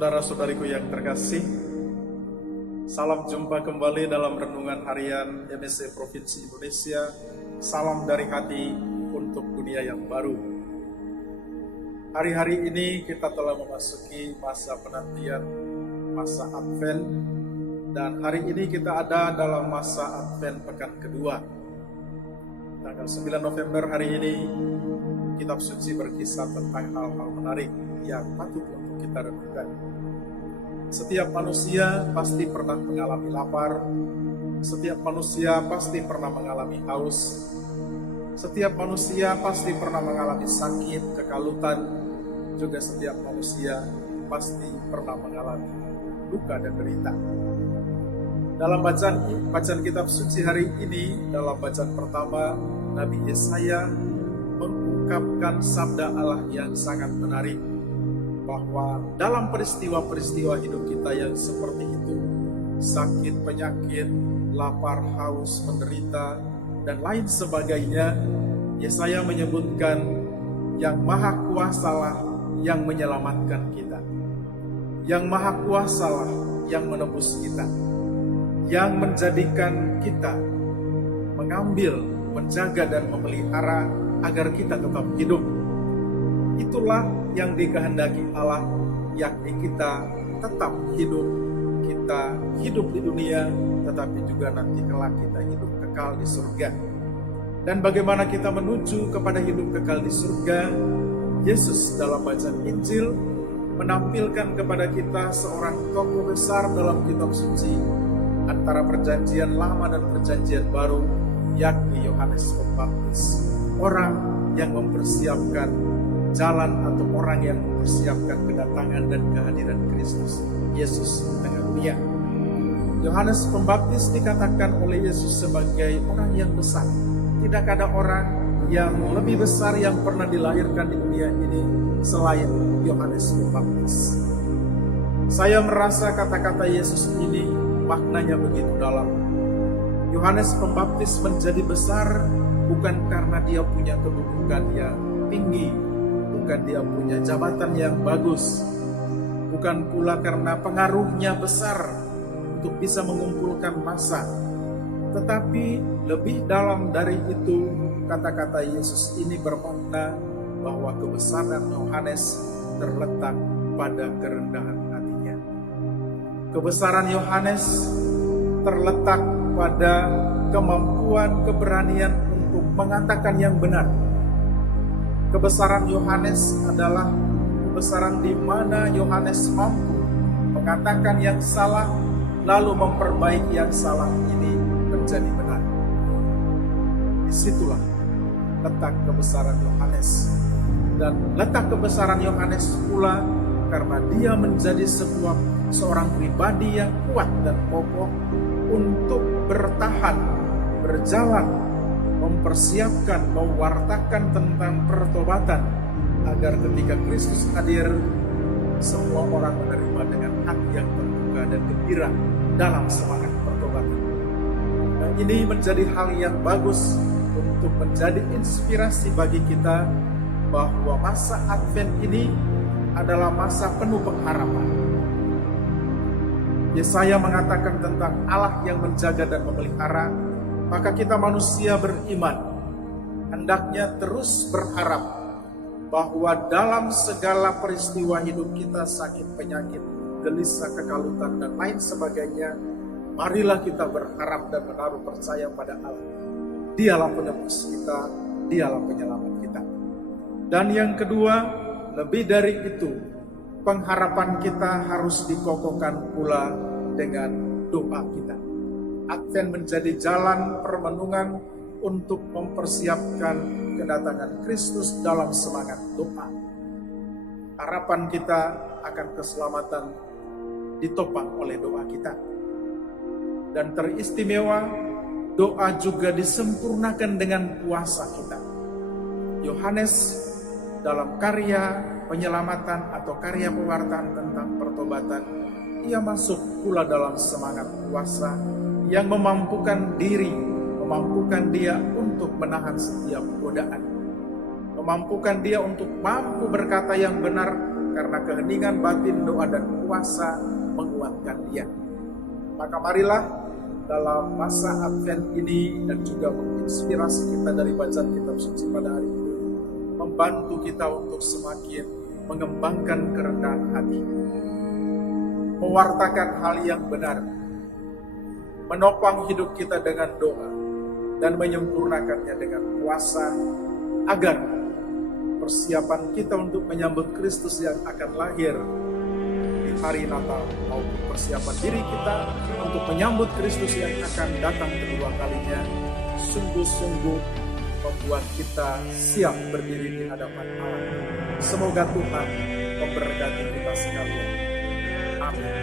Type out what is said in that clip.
Saudara-saudariku yang terkasih, salam jumpa kembali dalam renungan harian MSC Provinsi Indonesia. Salam dari hati untuk dunia yang baru. Hari-hari ini kita telah memasuki masa penantian, masa Advent, dan hari ini kita ada dalam masa Advent pekan kedua. Tanggal 9 November hari ini, kitab suci berkisah tentang hal-hal menarik yang patut untuk kita renungkan. Setiap manusia pasti pernah mengalami lapar, setiap manusia pasti pernah mengalami haus, setiap manusia pasti pernah mengalami sakit, kekalutan, juga setiap manusia pasti pernah mengalami duka dan derita. Dalam bacaan kitab suci hari ini, dalam bacaan pertama, Nabi Yesaya mengungkapkan sabda Allah yang sangat menarik, bahwa dalam peristiwa-peristiwa hidup kita yang seperti itu, sakit, penyakit, lapar, haus, menderita, dan lain sebagainya, Yesaya menyebutkan yang Maha Kuasalah yang menyelamatkan kita, yang Maha Kuasalah yang menebus kita, yang menjadikan kita mengambil, menjaga, dan memelihara agar kita tetap hidup. Itulah yang dikehendaki Allah, yakni kita tetap hidup. Kita hidup di dunia, tetapi juga nanti kelak kita hidup kekal di surga. Dan bagaimana kita menuju kepada hidup kekal di surga? Yesus dalam bacaan Injil menampilkan kepada kita seorang tokoh besar dalam kitab suci antara perjanjian lama dan perjanjian baru, yakni Yohanes Pembaptis, orang yang mempersiapkan jalan atau orang yang mempersiapkan kedatangan dan kehadiran Kristus Yesus di tengah dunia. Yohanes Pembaptis dikatakan oleh Yesus sebagai orang yang besar. Tidak ada orang yang lebih besar yang pernah dilahirkan di dunia ini selain Yohanes Pembaptis. Saya merasa kata-kata Yesus ini maknanya begitu dalam. Yohanes Pembaptis menjadi besar bukan karena dia punya kedudukan yang tinggi, bukan dia punya jabatan yang bagus, bukan pula karena pengaruhnya besar untuk bisa mengumpulkan massa, tetapi lebih dalam dari itu, kata-kata Yesus ini bermakna bahwa kebesaran Yohanes terletak pada kerendahan hatinya. Kebesaran Yohanes terletak pada kemampuan, keberanian untuk mengatakan yang benar. Kebesaran Yohanes adalah kebesaran di mana Yohanes mampu mengatakan yang salah, lalu memperbaiki yang salah ini menjadi benar. Disitulah letak kebesaran Yohanes. Dan letak kebesaran Yohanes pula karena dia menjadi seorang pribadi yang kuat dan kokoh untuk bertahan, berjalan, mempersiapkan, mewartakan tentang pertobatan, agar ketika Kristus hadir, semua orang menerima dengan hati yang terbuka dan gembira dalam semangat pertobatan. Dan ini menjadi hal yang bagus untuk menjadi inspirasi bagi kita bahwa masa Advent ini adalah masa penuh pengharapan. Yesaya mengatakan tentang Allah yang menjaga dan memelihara, maka kita manusia beriman hendaknya terus berharap bahwa dalam segala peristiwa hidup kita, sakit, penyakit, gelisah, kekalutan, dan lain sebagainya, marilah kita berharap dan menaruh percaya pada Allah. Dialah penebus kita, dialah penyelamat kita. Dan yang kedua, lebih dari itu, pengharapan kita harus dikokohkan pula dengan doa kita. Advent menjadi jalan permenungan untuk mempersiapkan kedatangan Kristus dalam semangat doa. Harapan kita akan keselamatan ditopang oleh doa kita. Dan teristimewa, doa juga disempurnakan dengan puasa kita. Yohanes dalam karya penyelamatan atau karya pewartaan tentang pertobatan, ia masuk pula dalam semangat puasa yang memampukan dia untuk menahan setiap godaan, memampukan dia untuk mampu berkata yang benar karena keheningan batin doa dan puasa menguatkan dia. Maka marilah dalam masa Advent ini dan juga menginspirasi kita dari bacaan kitab suci pada hari ini, membantu kita untuk semakin mengembangkan kerendahan hati, mewartakan hal yang benar, menopang hidup kita dengan doa, dan menyempurnakannya dengan puasa, agar persiapan kita untuk menyambut Kristus yang akan lahir di hari Natal maupun persiapan diri kita untuk menyambut Kristus yang akan datang kedua kalinya sungguh-sungguh membuat kita siap berdiri di hadapan Allah. Semoga Tuhan memberkati kita sekalian. Amin.